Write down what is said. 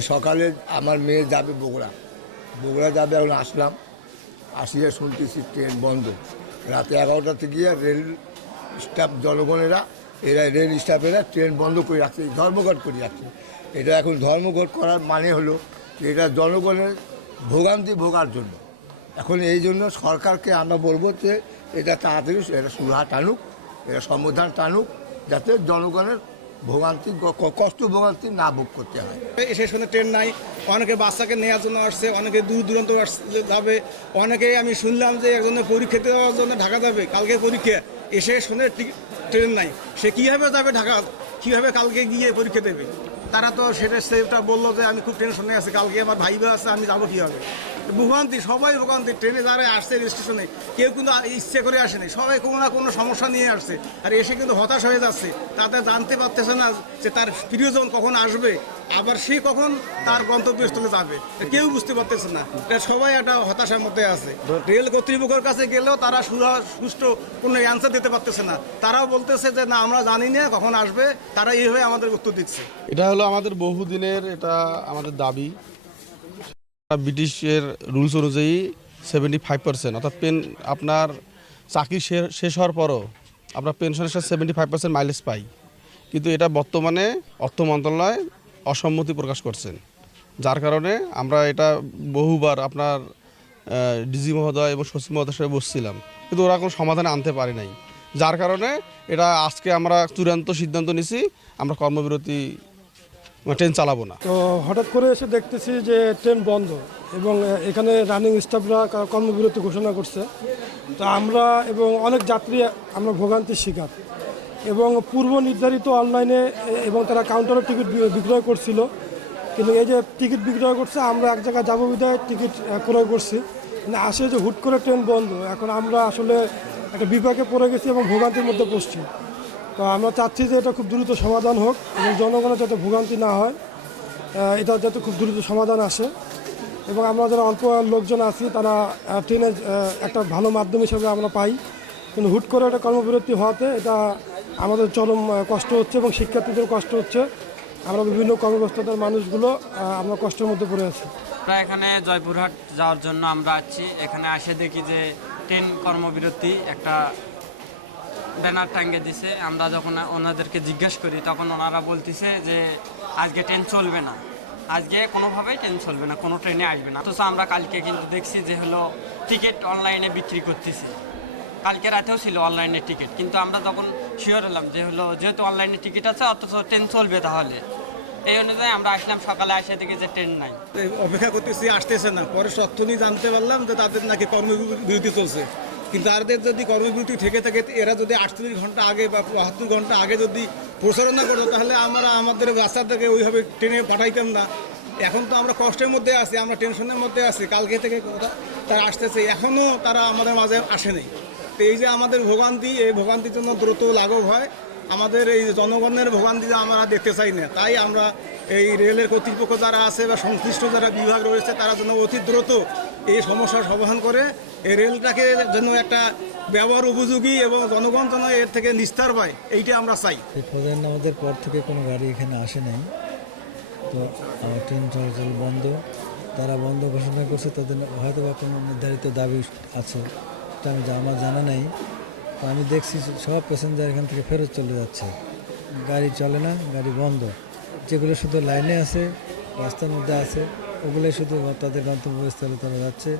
সকালে আমার মেয়ে যাবে বগুড়া। বগুড়া যাবে, এখন আসলাম। আসিয়ে শুনতেছি ট্রেন বন্ধ। রাতে এগারোটাতে গিয়ে রেল স্টাফ জনগণেরা, এরা রেল স্টাফেরা ট্রেন বন্ধ করে রাখছে, ধর্মঘট করে রাখছে। এটা এখন ধর্মঘট করার মানে হলো যে এটা জনগণের ভোগান্তি ভোগার জন্য। এখন এই জন্য সরকারকে আমরা বলব যে এটা তাড়াতাড়ি, এটা সুরাহা টানুক, এটা সমাধান টানুক, যাতে জনগণের ভোগান্তি কষ্ট ভোগান্তি না ভোগ করতে হয়। এসে শুনে ট্রেন নাই, অনেকে বাচ্চাকে নেওয়ার জন্য আসছে, অনেকে দূর দূরান্ত যাবে, অনেকে আমি শুনলাম যে একজনের পরীক্ষা দেওয়ার জন্য ঢাকা যাবে, কালকে পরীক্ষা। এসে শুনে ট্রেন নাই, সে কীভাবে যাবে ঢাকা, কীভাবে কালকে গিয়ে পরীক্ষা দেবে? তারা তো সেটা সেটা বলল যে আমি খুব টেনশনে আছি, কালকে আমার ভাইবা আছে, আমি যাব কীভাবে? ভোগান্তি, সবাই ভোগান্তি, ট্রেনে যারা আসছে স্টেশনে কেউ কিন্তু ইচ্ছে করে আসেনি সবাই কোনো না কোনো সমস্যা নিয়ে আসছে। আর এসে কিন্তু হতাশ হয়ে যাচ্ছে। তাতে জানতে পারতেছে না যে তার প্রিয়জন কখন আসবে, আবার সে কখন তার গন্তব্যস্থলে যাবে। কেউ বুঝতে পারতেছে না। এটা সবাই একটা হতাশার মধ্যে আছে। রেল কর্তৃপক্ষের কাছে গেলেও তারা সুষ্ঠু কোনো অ্যান্সার দিতে পারতেছে না। তারাও বলতেছে যে, না, আমরা জানি না কখন আসবে। তারা এইভাবে আমাদের উত্তর দিচ্ছে। এটা হলো আমাদের বহুদিনের এটা আমাদের দাবি। ব্রিটিশের রুলস অনুযায়ী সেভেন্টি ফাইভ পার্সেন্ট অর্থাৎ পেন আপনার চাকরি শেষ হওয়ার পরও আমরা পেনশনের সাথে সেভেন্টি ফাইভ পার্সেন্ট মাইলেজ পাই। কিন্তু এটা বর্তমানে অর্থ মন্ত্রণালয় অসম্মতি প্রকাশ করছেন। যার কারণে আমরা এটা বহুবার আপনার ডিজি মহোদয় এবং সচিব মহোদয়ের সাথে বসছিলাম। কিন্তু ওরা কোনো সমাধানে আনতে পারে নাই। যার কারণে এটা আজকে আমরা চূড়ান্ত সিদ্ধান্ত নিছি, আমরা কর্মবিরতি ট্রেন চালাবো না। তো হঠাৎ করে এসে দেখতেছি যে ট্রেন বন্ধ এবং এখানে রানিং স্টাফরা কর্মবিরতি ঘোষণা করছে। তো আমরা এবং অনেক যাত্রী আমরা ভোগান্তির শিকার এবং পূর্ব নির্ধারিত অনলাইনে এবং তারা কাউন্টারে টিকিট বিক্রয় করছিল। কিন্তু এই যে টিকিট বিক্রয় করছে, আমরা এক জায়গায় যাব বিধায় টিকিট ক্রয় করছি। কিন্তু আসে যে হুট করে ট্রেন বন্ধ, এখন আমরা আসলে একটা বিপাকে পড়ে গেছি এবং ভোগান্তির মধ্যে পড়ছি। তো আমরা চাচ্ছি যে এটা খুব দ্রুত সমাধান হোক এবং জনগণের যাতে ভোগান্তি না হয় এটা যাতে খুব দ্রুত সমাধান আসে। এবং আমরা যারা অল্প লোকজন আছি তারা আহ, ট্রেনে একটা ভালো মাধ্যম হিসেবে আমরা পাই। কিন্তু হুট করে একটা কর্মবিরতি হওয়াতে এটা আমাদের চরম কষ্ট হচ্ছে এবং শিক্ষার্থীদের কষ্ট হচ্ছে। আমরা বিভিন্ন কর্মব্যস্ততার মানুষগুলো আমরা কষ্টের মধ্যে পড়ে আছি। আমরা এখানে জয়পুরহাট যাওয়ার জন্য আমরা আছি এখানে আসে দেখি যে ট্রেন কর্মবিরতি একটা ব্যানার টাঙ্গে দিছে, আমরা যখন ওনাদেরকে জিজ্ঞেস করি, তখন ওনারা বলতেছে যে, আজকে ট্রেন চলবে না। আজকে কোনোভাবেই ট্রেন চলবে না, কোনো ট্রেনে আসবে না। অথচ আমরা কালকে কিন্তু দেখছি যে, হলো টিকিট অনলাইনে বিক্রি করতেছি। কালকে রাতেও ছিল অনলাইনে টিকিট কিন্তু আমরা তখন শিওর হলাম যে, হলো, যেহেতু অনলাইনে টিকিট আছে, অথচ ট্রেন চলবে তাহলে। এই অনুযায়ী আমরা আসলাম, সকালে আসে দেখি যে ট্রেন নাই। অপেক্ষা করতেছি, আসতেছে না। পরে নিয়ে জানতে পারলাম যে, তাদের নাকি কর্মবিরতি চলছে। কিন্তু তাদের যদি কর্মবিরতি থেকে থাকে, এরা যদি আটচল্লিশ ঘণ্টা আগে বা বাহাত্তর ঘণ্টা আগে যদি প্রচারণা করতো, তাহলে আমরা আমাদের রাস্তা থেকে ওইভাবে ট্রেনে পাঠাইতাম না। এখন তো আমরা কষ্টের মধ্যে আছি, আমরা টেনশনের মধ্যে আছি, কালকে থেকে তারা আসতেছে এখনও তারা আমাদের মাঝে আসেনি তো এই যে আমাদের ভোগান্তি, এই ভোগান্তির জন্য দ্রুত লাঘব হয় আমাদের এই জনগণের ভোগান্তি আমরা দেখতে চাই না, তাই আমরা এই রেলের কর্তৃপক্ষ যারা আছে বা সংশ্লিষ্ট যারা বিভাগ রয়েছে, তারা যেন অতি দ্রুত এই সমস্যার সমাধান করে। এই রেলটাকে যেন একটা ব্যবহার উপযোগী এবং জনগণ যেন এর থেকে নিস্তার পায়, এইটা আমরা চাই। প্রধান নামাজের পর থেকে কোনো গাড়ি এখানে আসে নাই। তো ট্রেন চলাচল বন্ধ, তারা বন্ধ ঘোষণা করছে, তাদের হয়তো বা কোনো নির্ধারিত দাবি আছে আমার জানা নেই। তো আমি দেখছি সব প্যাসেঞ্জার এখান থেকে ফেরত চলে যাচ্ছে। গাড়ি চলে না, গাড়ি বন্ধ। যেগুলো শুধু লাইনে আছে, রাস্তার মধ্যে আছে, ওগুলোই শুধু তাদের গন্তব্যস্থলে তারা যাচ্ছে।